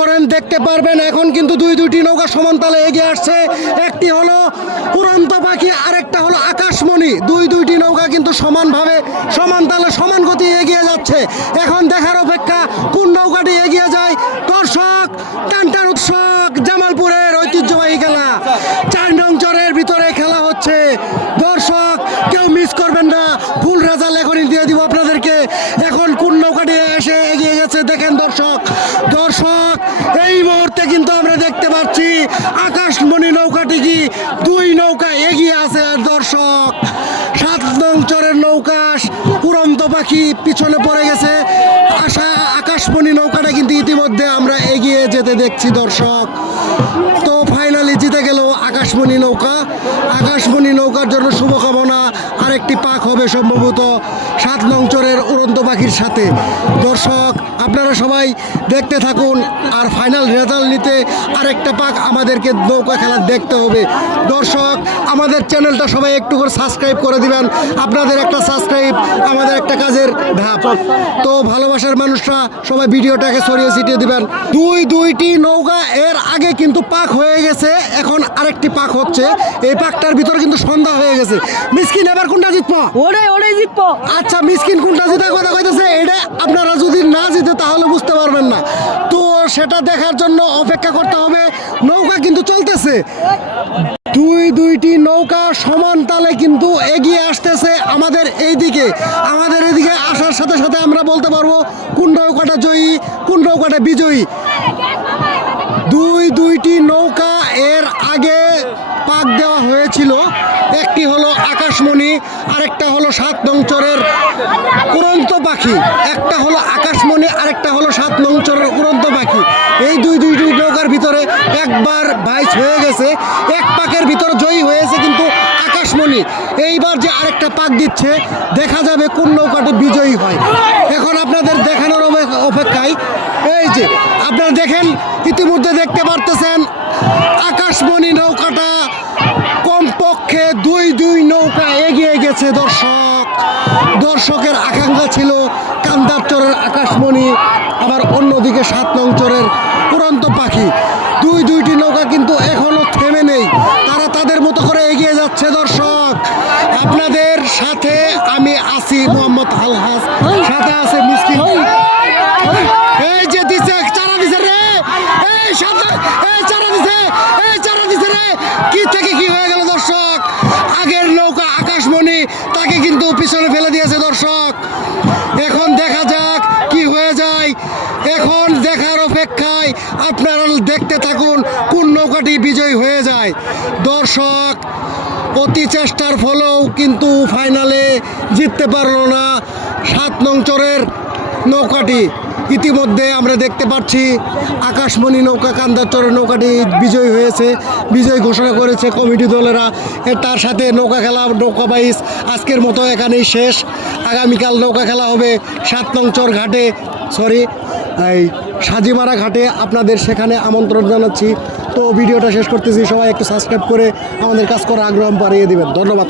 করেন দেখতে পারবেন এখন কিন্তু দুইটি নৌকা সমান তালে এগিয়ে আসছে। একটি হলো উড়ন্ত পাখি, আরেকটা হলো আকাশমণি। দুইটি নৌকা কিন্তু সমানভাবে সমান তালে সমান গতি এগিয়ে যাচ্ছে। এখন দেখার অপেক্ষা কোন নৌকাটি এগিয়ে যায়। দর্শক, টানটান উৎসব, জামালপুরের ঐতিহ্যবাহী খেলা 4 নং চরের ভিতরে খেলা হচ্ছে। দর্শক, কেউ মিস করবেন না, ফুল রেজাল্ট এখনই দিয়ে দিব আপনাদেরকে। এখন কোন নৌকাটি এসে এগিয়ে গেছে দেখেন দর্শক। দর্শক, এই মুহূর্তে কিন্তু আমরা দেখতে পাচ্ছি আকাশমণি নৌকাটি কি 2 নৌকা এগিয়ে আছে। আর দর্শক, 7 নং চরের নৌকা উড়ন্ত পাখি পিছনে পড়ে গেছে। আকাশমণি নৌকাটা কিন্তু ইতিমধ্যে আমরা এগিয়ে যেতে দেখছি দর্শক। তো ফাইনালি জিতে গেল আকাশমণি নৌকা। আকাশমণি নৌকার জন্য শুভকামনা। আরেকটি পাক হবে সম্ভবত 7 নং চরের উড়ন্ত পাখির সাথে। দর্শক, আপনারা সবাই দেখতে থাকুন। আর ফাইনাল রেজাল্ট নিতে আরেকটা পাক আমাদেরকে নৌকা খেলা দেখতে হবে। দর্শক, আমাদের চ্যানেলটা সবাই একটু করে সাবস্ক্রাইব করে দিবেন। আপনাদের একটা সাবস্ক্রাইব আমাদের একটা কাজের ধাপ। তো ভালোবাসার মানুষরা সবাই ভিডিওটাকে ছড়িয়ে ছিটিয়ে দিবেন। দুইটি নৌকা এর আগে কিন্তু পাক হয়ে গেছে, এখন আরেকটি পাক হচ্ছে। এই পাকটার ভিতরে কিন্তু সন্ধ্যা হয়ে গেছে। মিসকিন এবার কোনটা জিতবো? ওটাই জিতবো। আচ্ছা, মিসকিন কোনটা জিতার কথা কইতেছে, এটা আপনারা যদি না জিতে তাহলে বুঝতে পারবেন না। তো সেটা দেখার জন্য অপেক্ষা করতে হবে। নৌকা কিন্তু চলতেছে, দুইটি নৌকা সমান তালে কিন্তু এগিয়ে আসতেছে আমাদের এইদিকে। আমাদের এদিকে আসার সাথে সাথে আমরা বলতে পারবো কোন নৌকাটা জয়ী, কোন নৌকাটা বিজয়ী। দুইটি নৌকা এর আগে পাক দেওয়া হয়েছিল। একটি হলো আকাশমণি, আরেকটা হলো 7 নং চরের উড়ন্ত পাখি। একটা হলো আকাশমণি, আরেকটা হলো 7 নং চরের উড়ন্ত পাখি। এই দুইটি নৌকার ভিতরে একবার বাইচ হয়ে গেছে। এক পাকের ভিতরে জয়ী হয়েছে কিন্তু আকাশমণি। এইবার যে আরেকটা পাক দিচ্ছে, দেখা যাবে কোন নৌকাটি বিজয়ী হয়। এখন আপনাদের দেখানোর অপেক্ষায় এই যে আপনারা দেখেন, ইতিমধ্যে দেখতে পারতেছেন আকাশমণি নৌকাটা কমপক্ষে দুই নৌকা এগিয়ে গেছে। দর্শকের আকাঙ্ক্ষা ছিল কান্দার চরের আকাশমণি, আবার অন্যদিকে 7 নং চরের উড়ন্ত পাখি। দুইটি নৌকা কিন্তু এখনো থেমে নেই, তারা তাদের মতো করে এগিয়ে যাচ্ছে। দর্শক, আপনাদের সাথে আমি আছি মোহাম্মদ আলহাস, সাথে আছে মিসকিন। এই যে দিছে, চারা দিছে রে, এই সাথে এই চারা দিছে, এই চারা দিছে রে। কি থেকে কি হয়ে গেল দর্শক? আগের নৌকা আকাশমণি, তাকে কিন্তু পিছনে ফেলে দিয়েছে দর্শক। এখন দেখা যাক কি হয়ে যায়। এখন দেখার অপেক্ষায় আপনারা দেখতে থাকুন কোন নৌকাটি বিজয় হয়ে যায়। দর্শক, অতি চেষ্টার ফলেও কিন্তু ফাইনালে জিততে পারলো না 7 নং চরের নৌকাটি। ইতিমধ্যে আমরা দেখতে পাচ্ছি আকাশমণি নৌকা কান্দার চরের নৌকাটি বিজয়ী হয়েছে, বিজয় ঘোষণা করেছে কমিটি দলেরা। তার সাথে নৌকা খেলা, নৌকা বাইচ আজকের মতো এখানেই শেষ। আগামীকাল নৌকা খেলা হবে 7 নং চর ঘাটে, এই সাজিমারা ঘাটে। আপনাদের সেখানে আমন্ত্রণ জানাচ্ছি। তো ভিডিওটা শেষ করতেছি, সবাই একটু সাবস্ক্রাইব করে আমাদের কাজ করার আগ্রহ বাড়িয়ে দেবেন। ধন্যবাদ।